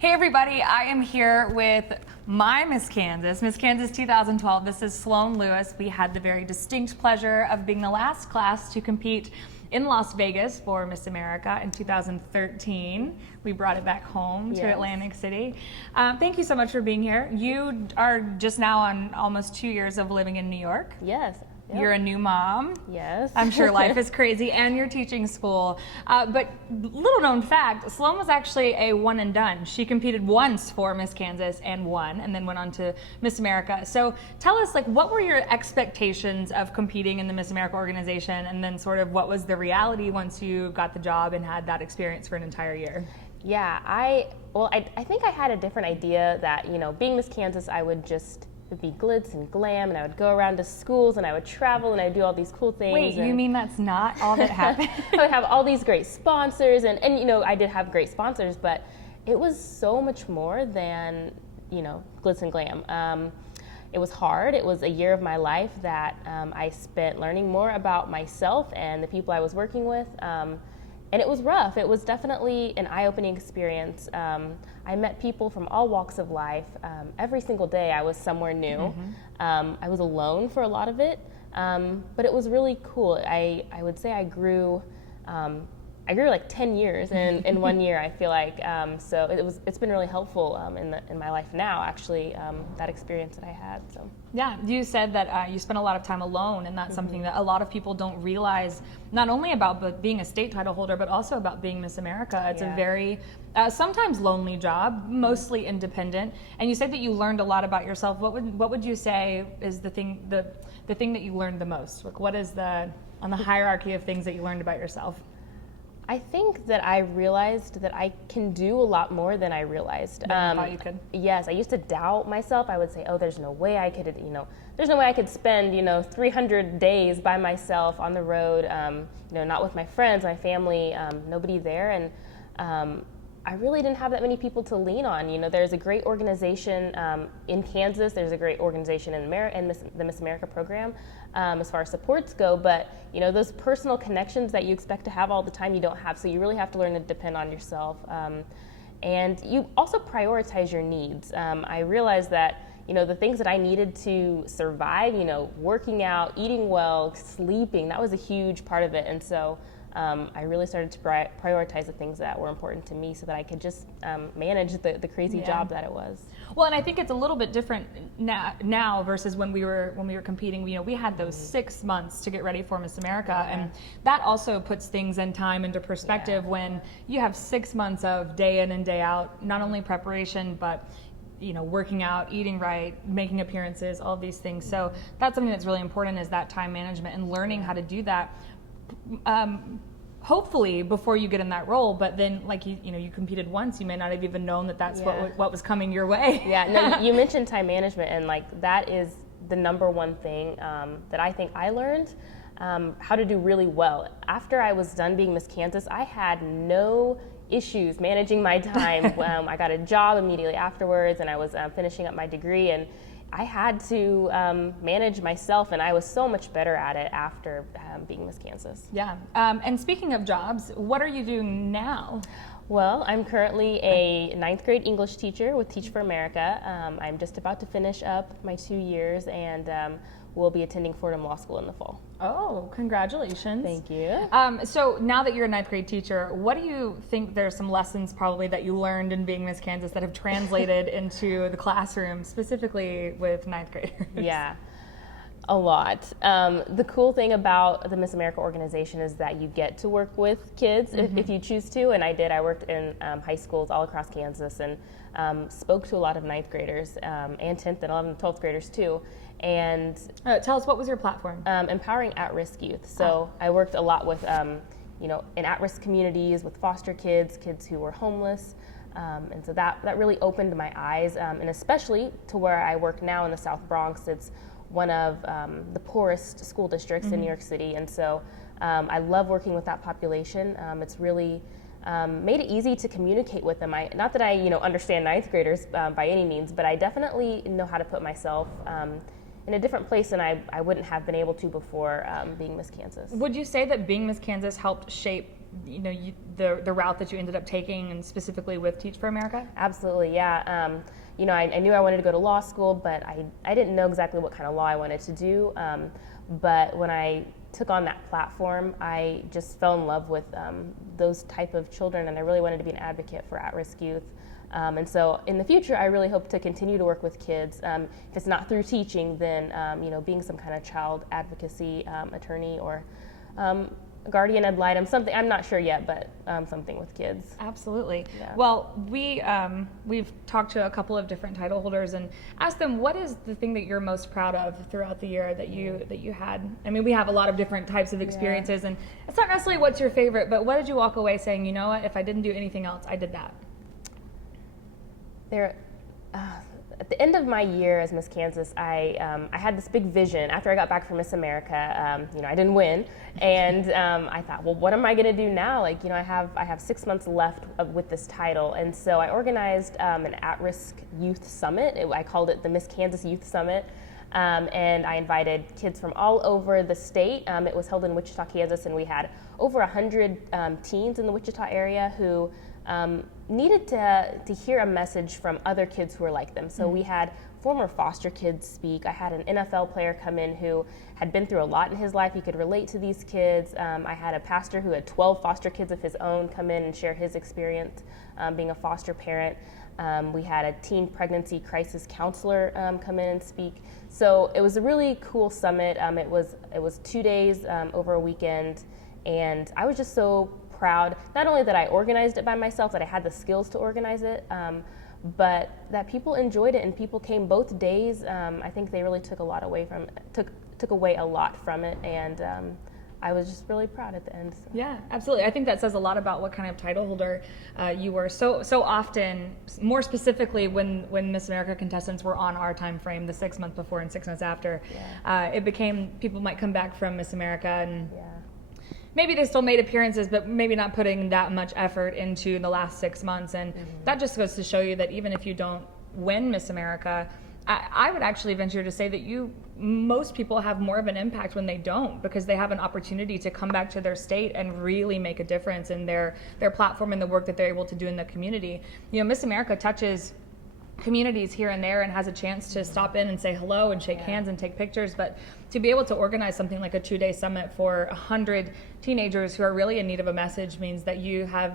Hey everybody, I am here with my Miss Kansas 2012. This is Sloane Lewis. We had the very distinct pleasure of being the last class to compete in Las Vegas for Miss America in 2013. We brought it back home to Atlantic City. Thank you so much for being here. You are just now on almost 2 years of living in New York. Yes. Yep. You're a new mom. Yes. I'm sure life is crazy, and you're teaching school. But little known fact, Sloane was actually a one and done. She competed once for Miss Kansas and won, and then went on to Miss America. So tell us, what were your expectations of competing in the Miss America organization, and then sort of what was the reality once you got the job and had that experience for an entire year? Yeah, I think I had a different idea that, being Miss Kansas, I would just be glitz and glam, and I would go around to schools, and I would travel, and I would do all these cool things. Wait, you mean that's not all that happened? I would have all these great sponsors, and I did have great sponsors, but it was so much more than, glitz and glam. It was hard. It was a year of my life that I spent learning more about myself and the people I was working with. And it was rough. It was definitely an eye-opening experience. I met people from all walks of life. Every single day I was somewhere new. I was alone for a lot of it, but it was really cool. I would say I grew like 10 years in 1 year, I feel like. So it's been really helpful in my life now, actually, that experience that I had. So. Yeah, you said that you spent a lot of time alone, and that's something that a lot of people don't realize, not only about being a state title holder, but also about being Miss America. It's a very, sometimes lonely job, mostly independent. And you said that you learned a lot about yourself. What would you say is the thing that you learned the most? What is on the hierarchy of things that you learned about yourself? I think that I realized that I can do a lot more than I realized. I thought you could. Yes, I used to doubt myself. I would say, "Oh, there's no way I could, there's no way I could spend, 300 days by myself on the road, not with my friends, my family, nobody there." And I really didn't have that many people to lean on. There's a great organization in Kansas. There's a great organization in the Miss America program as far as supports go. But those personal connections that you expect to have all the time, you don't have. So you really have to learn to depend on yourself. And you also prioritize your needs. I realized that the things that I needed to survive, working out, eating well, sleeping, that was a huge part of it. And so I really started to prioritize the things that were important to me so that I could just manage the crazy job that it was. Well, and I think it's a little bit different now versus when we were competing. We had those 6 months to get ready for Miss America, and that also puts things in time into perspective when you have 6 months of day in and day out, not only preparation, but working out, eating right, making appearances, all these things. So that's something that's really important, is that time management and learning how to do that. Hopefully before you get in that role, but then you competed once, you may not have even known that that's what was coming your way. Yeah, no, you mentioned time management, and that is the number one thing that I think I learned how to do really well. After I was done being Miss Kansas, I had no issues managing my time. I got a job immediately afterwards, and I was finishing up my degree, and I had to manage myself, and I was so much better at it after being Miss Kansas. Yeah. And speaking of jobs, what are you doing now? Well, I'm currently a 9th grade English teacher with Teach for America. I'm just about to finish up my 2 years, and will be attending Fordham Law School in the fall. Oh, congratulations. Thank you. So now that you're a 9th grade teacher, what do you think there's some lessons probably that you learned in being Miss Kansas that have translated into the classroom, specifically with 9th graders? Yeah, a lot. The cool thing about the Miss America organization is that you get to work with kids if you choose to, and I did. I worked in high schools all across Kansas and spoke to a lot of 9th graders and 10th and 11th and 12th graders too. And tell us, what was your platform? Empowering at-risk youth. So I worked a lot with, in at-risk communities with foster kids who were homeless. And so that really opened my eyes, and especially to where I work now in the South Bronx. It's one of the poorest school districts in New York City. And so I love working with that population. It's really made it easy to communicate with them. Not that I understand 9th graders by any means, but I definitely know how to put myself in a different place than I wouldn't have been able to before being Miss Kansas. Would you say that being Miss Kansas helped shape the route that you ended up taking, and specifically with Teach for America? Absolutely, yeah. I knew I wanted to go to law school, but I didn't know exactly what kind of law I wanted to do. But when I took on that platform, I just fell in love with those type of children, and I really wanted to be an advocate for at-risk youth. And so in the future, I really hope to continue to work with kids. If it's not through teaching, then being some kind of child advocacy attorney or guardian ad litem, something, I'm not sure yet, but something with kids. Absolutely. Yeah. Well, we've talked to a couple of different title holders and asked them, what is the thing that you're most proud of throughout the year that you had? I mean, we have a lot of different types of experiences, and it's not necessarily what's your favorite, but what did you walk away saying, you know what, if I didn't do anything else, I did that? At the end of my year as Miss Kansas, I had this big vision. After I got back from Miss America, I didn't win, and I thought, well, what am I going to do now? I have 6 months left with this title, and so I organized an at-risk youth summit. I called it the Miss Kansas Youth Summit, and I invited kids from all over the state. It was held in Wichita, Kansas, and we had over 100 teens in the Wichita area who needed to hear a message from other kids who were like them. So we had former foster kids speak. I had an NFL player come in who had been through a lot in his life. He could relate to these kids. I had a pastor who had 12 foster kids of his own come in and share his experience being a foster parent. We had a teen pregnancy crisis counselor come in and speak. So it was a really cool summit. It was 2 days over a weekend, and I was just so proud, not only that I organized it by myself, that I had the skills to organize it, but that people enjoyed it and people came both days. I think they really took away a lot from it, and I was just really proud at the end. So. Yeah, absolutely. I think that says a lot about what kind of title holder you were. So often, more specifically, when Miss America contestants were on our time frame, the 6 months before and 6 months after, it became people might come back from Miss America and. Yeah. Maybe they still made appearances, but maybe not putting that much effort into the last 6 months. And that just goes to show you that even if you don't win Miss America, I would actually venture to say that most people have more of an impact when they don't, because they have an opportunity to come back to their state and really make a difference in their platform and the work that they're able to do in the community. Miss America touches communities here and there and has a chance to stop in and say hello and shake hands and take pictures, but to be able to organize something like a 2-day summit for 100 teenagers who are really in need of a message means that you have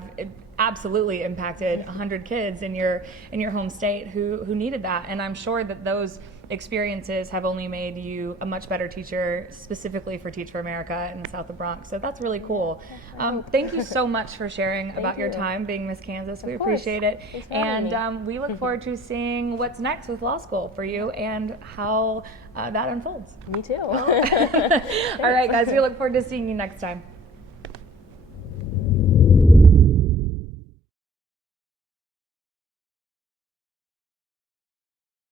absolutely impacted 100 kids in your home state who needed that. And I'm sure that those experiences have only made you a much better teacher, specifically for Teach for America in the South of Bronx. So that's really cool. Thank you so much for sharing about your time being Miss Kansas. We appreciate it. And we look forward to seeing what's next with law school for you and how that unfolds. Me too. All right, guys, we look forward to seeing you next time.